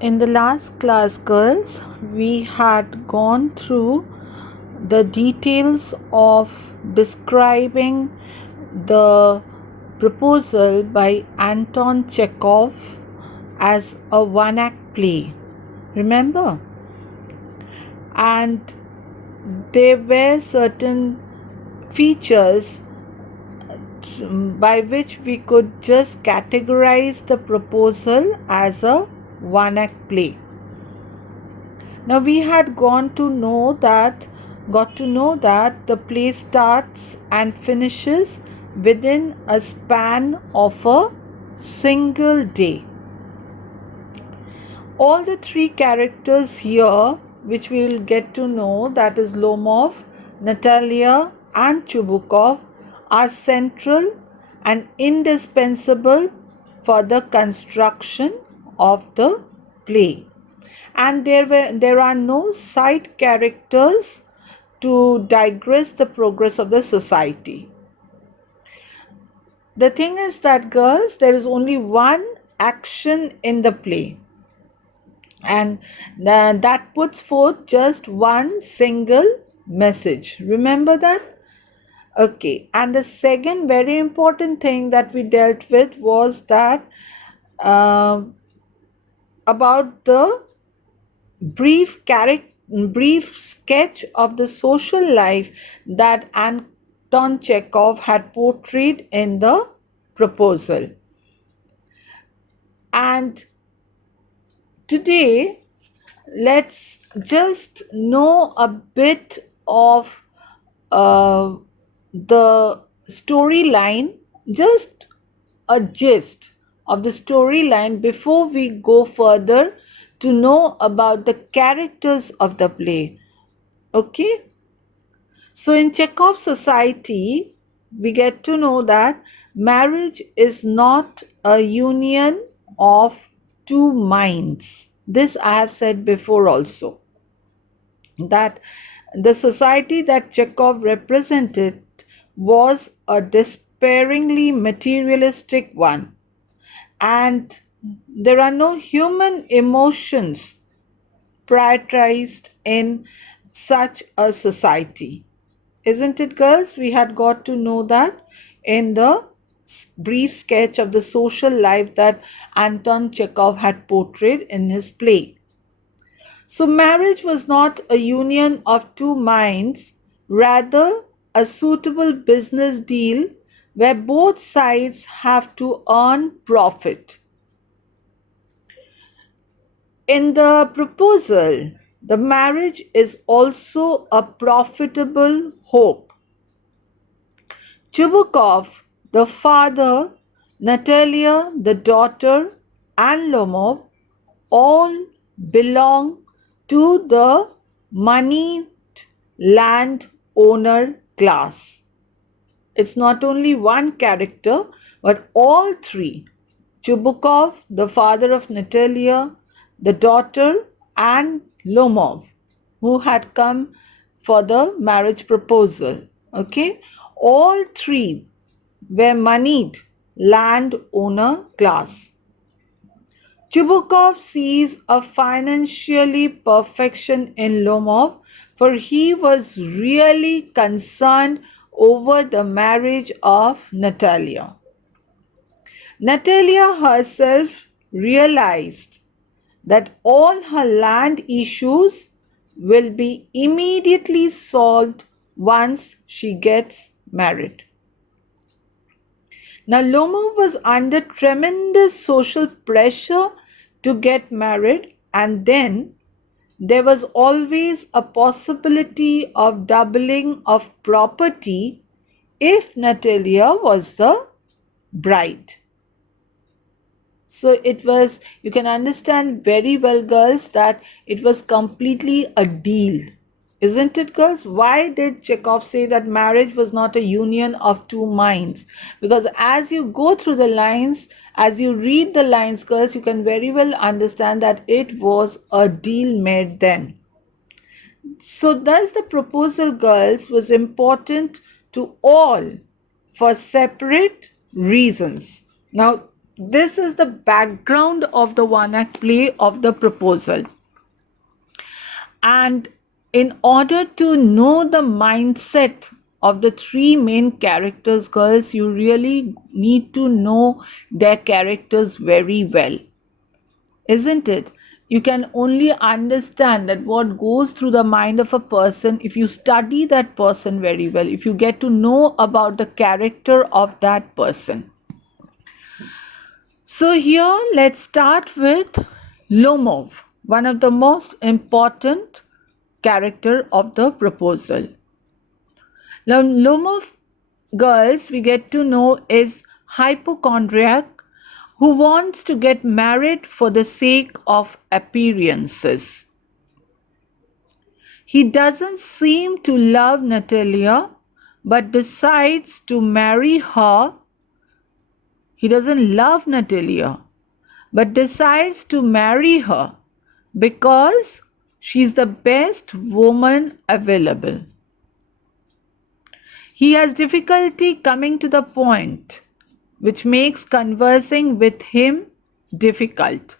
In the last class, girls, we had gone through the details of describing the proposal by Anton Chekhov as a one-act play. Remember? And there were certain features by which we could just categorize the proposal as a one-act play. Now we had got to know that the play starts and finishes within a span of a single day. All the three characters here, which we will get to know, that is Lomov, Natalia and Chubukov, are central and indispensable for the construction of the play. And there are no side characters to digress the progress of the society. The thing is that, girls, there is only one action in the play, and that puts forth just one single message. Remember that? Okay. And the second very important thing that we dealt with was that about the brief sketch of the social life that Anton Chekhov had portrayed in the proposal. And today, let's just know a bit of the storyline, just a gist of the storyline before we go further to know about the characters of the play. Okay? So in Chekhov's society, we get to know that marriage is not a union of two minds. This I have said before also, that the society that Chekhov represented was a despairingly materialistic one, and there are no human emotions prioritized in such a society. Isn't it, girls? We had got to know that in the brief sketch of the social life that Anton Chekhov had portrayed in his play. So, marriage was not a union of two minds, rather, a suitable business deal where both sides have to earn profit. In the proposal, the marriage is also a profitable hope. Chubukov, the father, Natalia, the daughter, and Lomov all belong to the moneyed landowner class. It's not only one character, but all three: Chubukov, the father of Natalia, the daughter, and Lomov, who had come for the marriage proposal. Okay, all three were moneyed landowner class. Chubukov sees a financially perfection in Lomov, for he was really concerned over the marriage of Natalia. Natalia herself realized that all her land issues will be immediately solved once she gets married. Now, Lomov was under tremendous social pressure to get married, and then there was always a possibility of doubling of property if Natalia was the bride. So it was, you can understand very well, girls, that it was completely a deal. Isn't it, girls? Why did Chekhov say that marriage was not a union of two minds? Because as you go through the lines, as you read the lines, girls, you can very well understand that it was a deal made then. So thus the proposal, girls, was important to all for separate reasons. Now, this is the background of the one act play of the proposal. And in order to know the mindset of the three main characters, girls, you really need to know their characters very well, isn't it? You can only understand that what goes through the mind of a person if you study that person very well, if you get to know about the character of that person. So here let's start with Lomov, one of the most important character of the proposal. Now Lomov, girls, we get to know is hypochondriac who wants to get married for the sake of appearances. He doesn't seem to love Natalia but decides to marry her. He doesn't love Natalia but decides to marry her because she's the best woman available. He has difficulty coming to the point, which makes conversing with him difficult.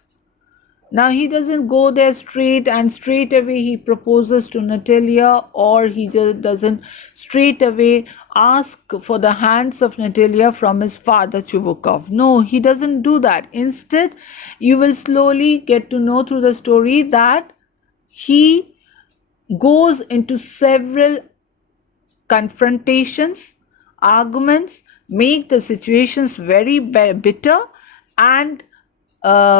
Now he doesn't go there straight and straight away he proposes to Natalia, or he just doesn't straight away ask for the hands of Natalia from his father Chubukov. No, he doesn't do that. Instead, you will slowly get to know through the story that he goes into several confrontations, arguments, make the situations very bitter, and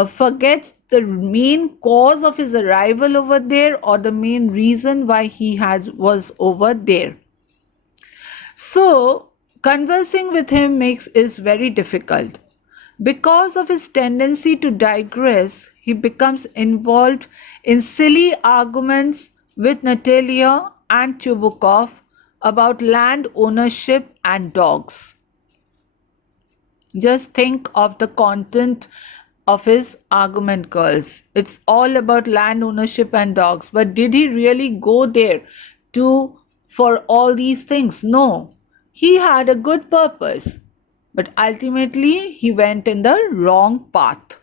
forgets the main cause of his arrival over there, or the main reason why he was over there. So conversing with him is very difficult. Because of his tendency to digress, he becomes involved in silly arguments with Natalia and Chubukov about land ownership and dogs. Just think of the content of his argument, girls. It's all about land ownership and dogs. But did he really go there for all these things? No. He had a good purpose, but ultimately he went in the wrong path.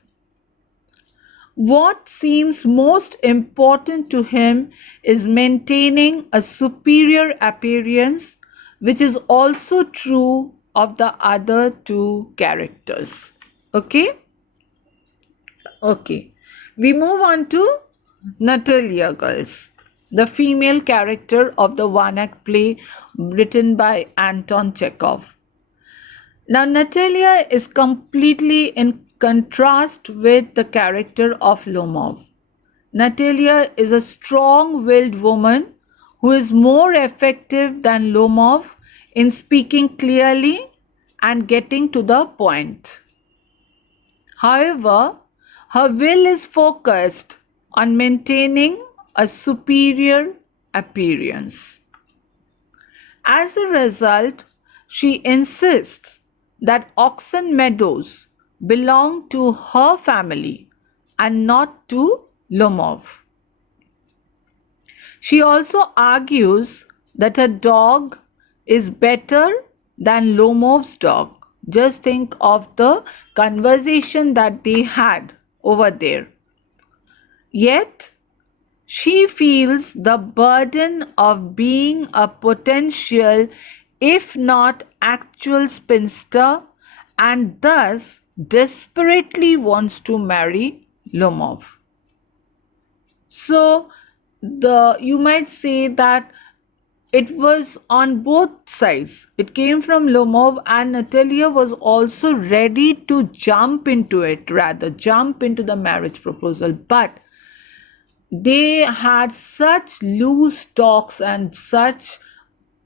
What seems most important to him is maintaining a superior appearance, which is also true of the other two characters. Okay? Okay. We move on to Natalia, girls, the female character of the one-act play written by Anton Chekhov. Now, Natalia is completely in contrast with the character of Lomov. Natalia is a strong-willed woman who is more effective than Lomov in speaking clearly and getting to the point. However, her will is focused on maintaining a superior appearance. As a result, she insists that Oxen Meadows belong to her family and not to Lomov. She also argues that her dog is better than Lomov's dog. Just think of the conversation that they had over there. Yet, she feels the burden of being a potential, if not actual spinster, and thus desperately wants to marry Lomov. So, you might say that it was on both sides. It came from Lomov, and Natalia was also ready to jump into the marriage proposal. But they had such loose talks and such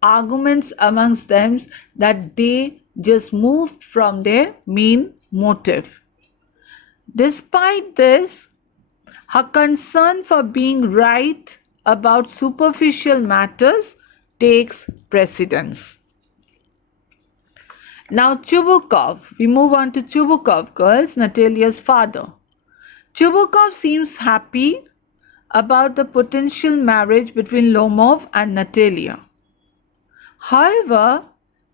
arguments amongst them that they just moved from their main motive. Despite this, her concern for being right about superficial matters takes precedence. Now Chubukov, we move on to Chubukov, girls, Natalia's father. Chubukov seems happy about the potential marriage between Lomov and Natalia. However,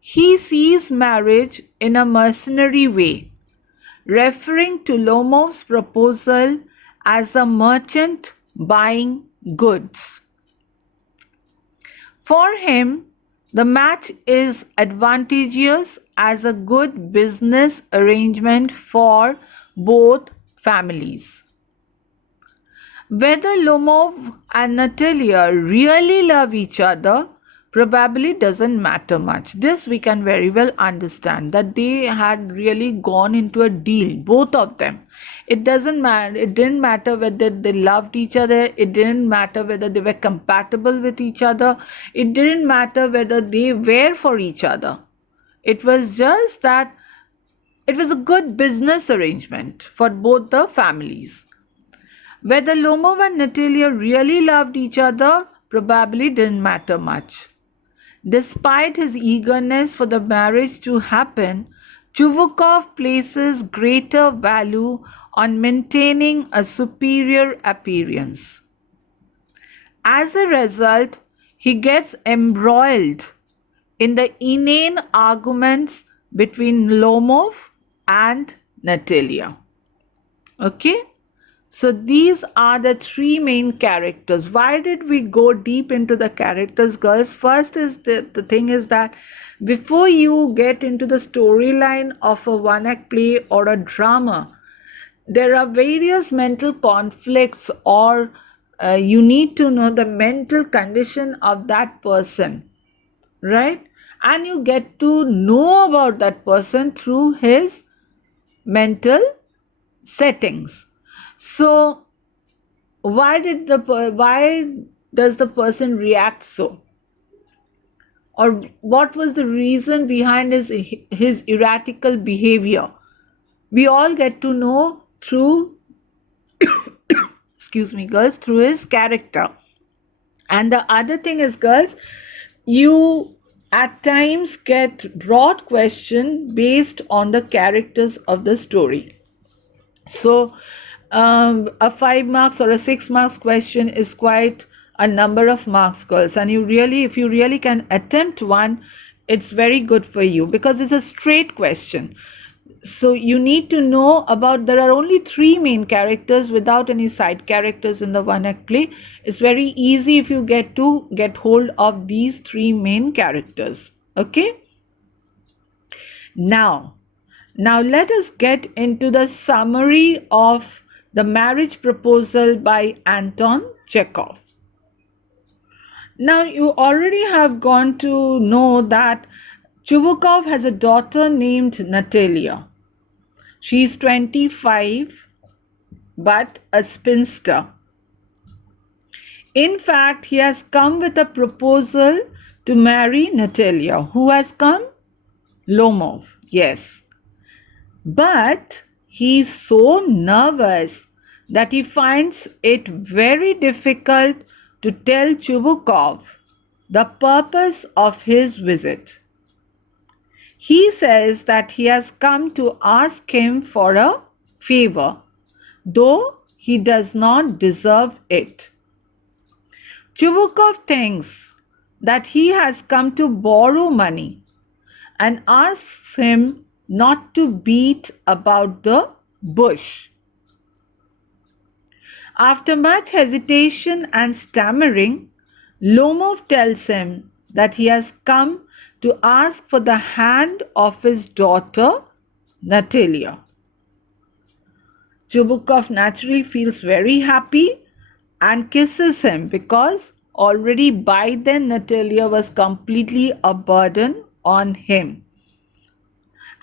he sees marriage in a mercenary way, referring to Lomov's proposal as a merchant buying goods. For him, the match is advantageous as a good business arrangement for both families. Whether Lomov and Natalia really love each other probably doesn't matter much. This we can very well understand that they had really gone into a deal, both of them. It doesn't matter. It didn't matter whether they loved each other. It didn't matter whether they were compatible with each other. It didn't matter whether they were for each other. It was just that it was a good business arrangement for both the families. Whether Lomov and Natalia really loved each other probably didn't matter much. Despite his eagerness for the marriage to happen, Chubukov places greater value on maintaining a superior appearance. As a result, he gets embroiled in the inane arguments between Lomov and Natalia. Okay? So these are the three main characters. Why did we go deep into the characters, girls? First is the thing is that before you get into the storyline of a one-act play or a drama, there are various mental conflicts, or you need to know the mental condition of that person, right? And you get to know about that person through his mental settings. So why does the person react so, or what was the reason behind his erratical behavior? We all get to know through excuse me, girls, through his character. And the other thing is, girls, you at times get broad question based on the characters of the story. So a 5 marks or a 6 marks question is quite a number of marks, girls, and if you really can attempt one, it's very good for you because it's a straight question. So you need to know about, there are only 3 main characters without any side characters in the one act play. It's very easy if you get hold of these 3 main characters. Okay, now let us get into the summary of the marriage proposal by Anton Chekhov. Now you already have gone to know that Chubukov has a daughter named Natalia. She is 25 but a spinster. In fact, he has come with a proposal to marry Natalia. Who has come? Lomov, yes. But he is so nervous that he finds it very difficult to tell Chubukov the purpose of his visit. He says that he has come to ask him for a favor, though he does not deserve it. Chubukov thinks that he has come to borrow money and asks him not to beat about the bush. After much hesitation and stammering, Lomov tells him that he has come to ask for the hand of his daughter, Natalia. Chubukov naturally feels very happy and kisses him because already by then Natalia was completely a burden on him.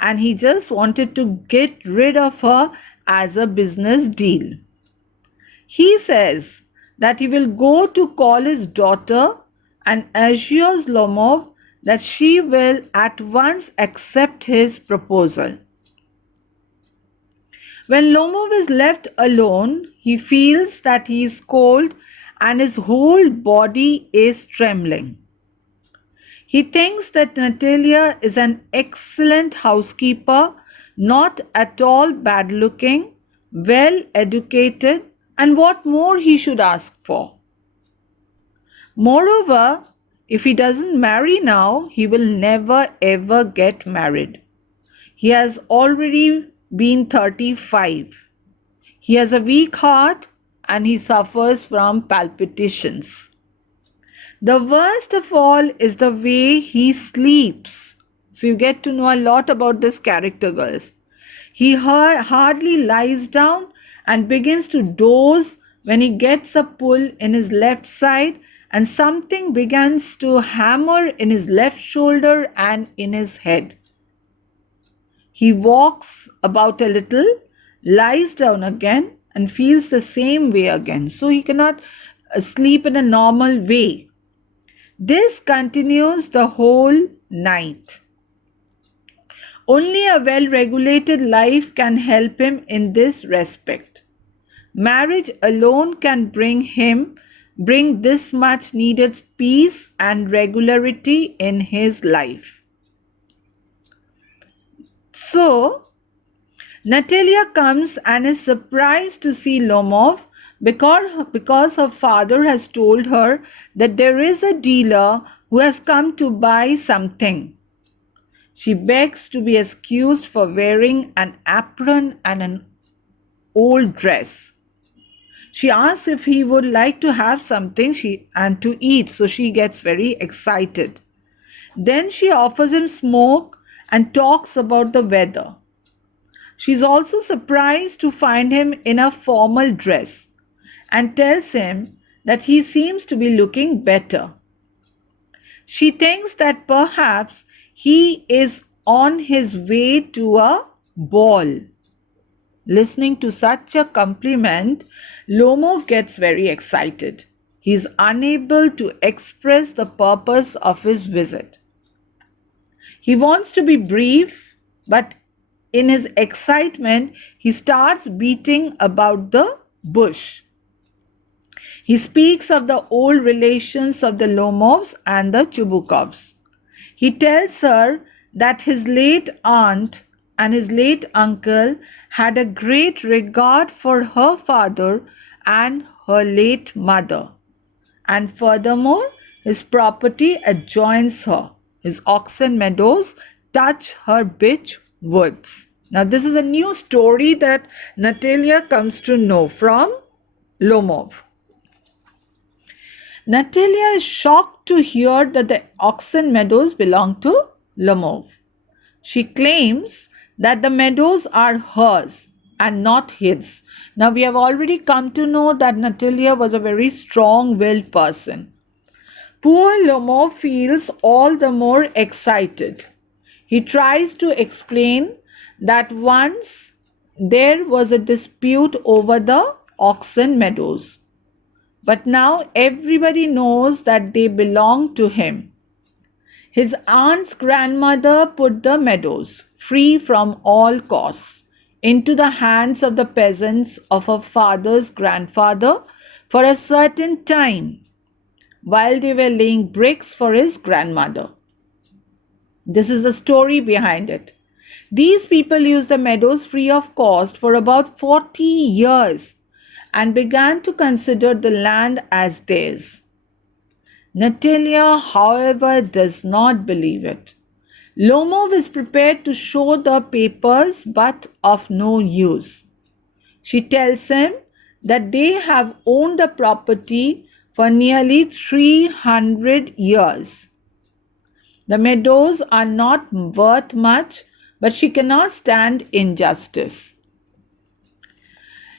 And he just wanted to get rid of her as a business deal. He says that he will go to call his daughter and assures Lomov that she will at once accept his proposal. When Lomov is left alone, he feels that he is cold and his whole body is trembling. He thinks that Natalia is an excellent housekeeper, not at all bad looking, well educated, and what more he should ask for. Moreover, if he doesn't marry now, he will never ever get married. He has already been 35. He has a weak heart and he suffers from palpitations. The worst of all is the way he sleeps. So you get to know a lot about this character, girls. He hardly lies down and begins to doze when he gets a pull in his left side and something begins to hammer in his left shoulder and in his head. He walks about a little, lies down again, and feels the same way again. So he cannot sleep in a normal way. This continues the whole night. Only a well regulated life can help him in this respect. Marriage alone can bring this much needed peace and regularity in his life. So, Natalia comes and is surprised to see Lomov because her father has told her that there is a dealer who has come to buy something. She begs to be excused for wearing an apron and an old dress. She asks if he would like to have something and to eat, so she gets very excited. Then she offers him smoke and talks about the weather. She's also surprised to find him in a formal dress and tells him that he seems to be looking better. She thinks that perhaps he is on his way to a ball. Listening to such a compliment, Lomov gets very excited. He is unable to express the purpose of his visit. He wants to be brief, but in his excitement, he starts beating about the bush. He speaks of the old relations of the Lomovs and the Chubukovs. He tells her that his late aunt and his late uncle had a great regard for her father and her late mother. And furthermore, his property adjoins her. His oxen meadows touch her bitch woods. Now, this is a new story that Natalia comes to know from Lomov. Natalia is shocked to hear that the oxen meadows belong to Lomov. She claims that the meadows are hers and not his. Now, we have already come to know that Natalia was a very strong-willed person. Poor Lomov feels all the more excited. He tries to explain that once there was a dispute over the oxen meadows, but now everybody knows that they belong to him. His aunt's grandmother put the meadows, free from all costs, into the hands of the peasants of her father's grandfather for a certain time, while they were laying bricks for his grandmother. This is the story behind it. These people used the meadows free of cost for about 40 years and began to consider the land as theirs. Natalia, however, does not believe it. Lomov is prepared to show the papers, but of no use. She tells him that they have owned the property for nearly 300 years. The meadows are not worth much, but she cannot stand injustice.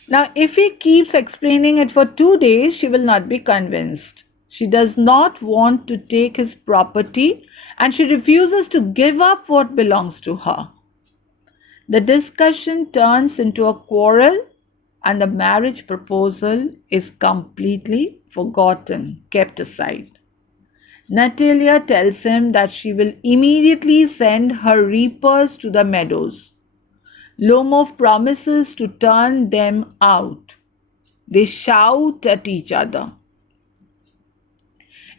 Now, if he keeps explaining it for 2 days, she will not be convinced. She does not want to take his property and she refuses to give up what belongs to her. The discussion turns into a quarrel and the marriage proposal is completely forgotten, kept aside. Natalia tells him that she will immediately send her reapers to the meadows. Lomov promises to turn them out. They shout at each other.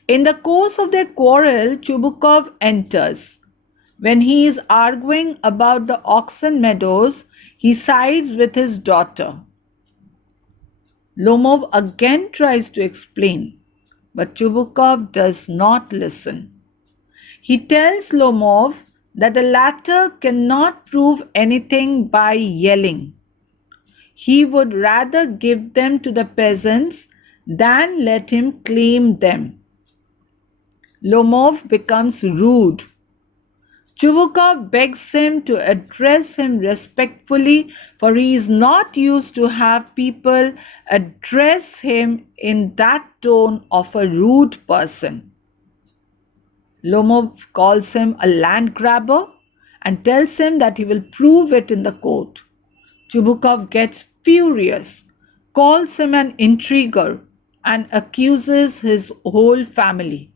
In the course of their quarrel, Chubukov enters. When he is arguing about the oxen meadows, he sides with his daughter. Lomov again tries to explain, but Chubukov does not listen. He tells Lomov that the latter cannot prove anything by yelling. He would rather give them to the peasants than let him claim them. Lomov becomes rude. Chubukov begs him to address him respectfully, for he is not used to have people address him in that tone of a rude person. Lomov calls him a land grabber and tells him that he will prove it in the court. Chubukov gets furious, calls him an intriguer, and accuses his whole family.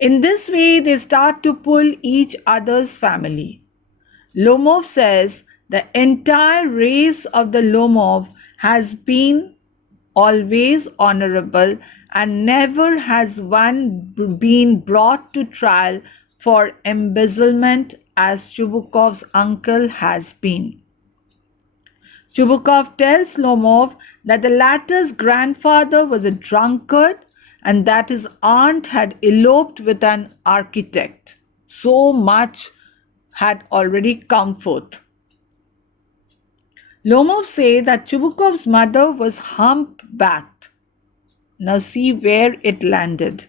In this way, they start to pull each other's family. Lomov says the entire race of the Lomov has been always honorable and never has one been brought to trial for embezzlement as Chubukov's uncle has been. Chubukov tells Lomov that the latter's grandfather was a drunkard and that his aunt had eloped with an architect. So much had already come forth. Lomov says that Chubukov's mother was humpbacked. Now see where it landed.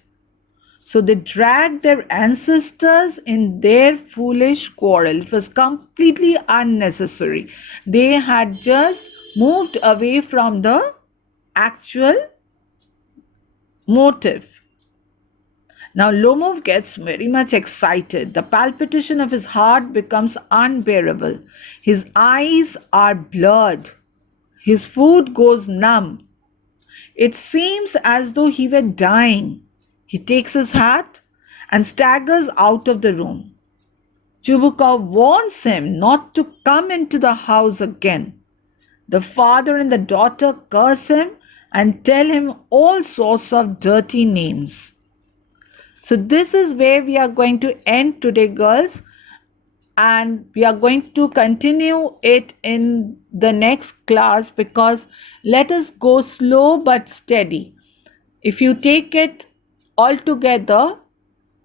So they dragged their ancestors in their foolish quarrel. It was completely unnecessary. They had just moved away from the actual motive. Now Lomov gets very much excited. The palpitation of his heart becomes unbearable. His eyes are blurred. His foot goes numb. It seems as though he were dying. He takes his hat and staggers out of the room. Chubukov warns him not to come into the house again. The father and the daughter curse him and tell him all sorts of dirty names. So this is where we are going to end today, girls, and we are going to continue it in the next class, because let us go slow but steady. If you take it all together,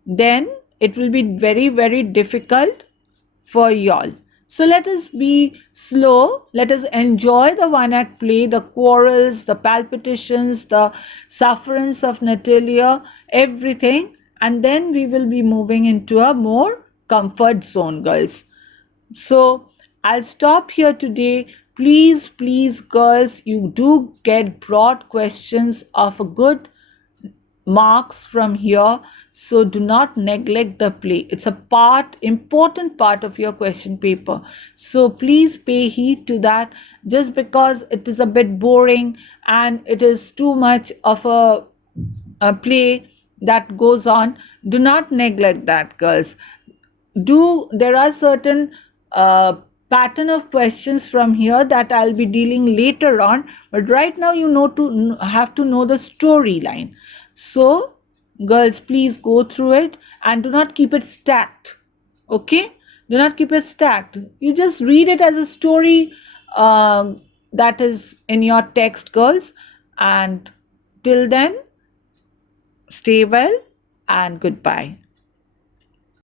then it will be very, very difficult for y'all. So let us be slow. Let us enjoy the one act play, the quarrels, the palpitations, the sufferance of Natalia, everything. And then we will be moving into a more comfort zone, girls. So I'll stop here today. Please, please, girls, you do get broad questions of a good marks from here, so do not neglect the play. It's a important part of your question paper, so please pay heed to that. Just because it is a bit boring and it is too much of a play that goes on, do not neglect that, girls. There are certain pattern of questions from here that I'll be dealing later on, but right now you have to know the storyline. So girls, please go through it and do not keep it stacked. Okay, do not keep it stacked. You just read it as a story that is in your text, girls. And till then, stay well and goodbye.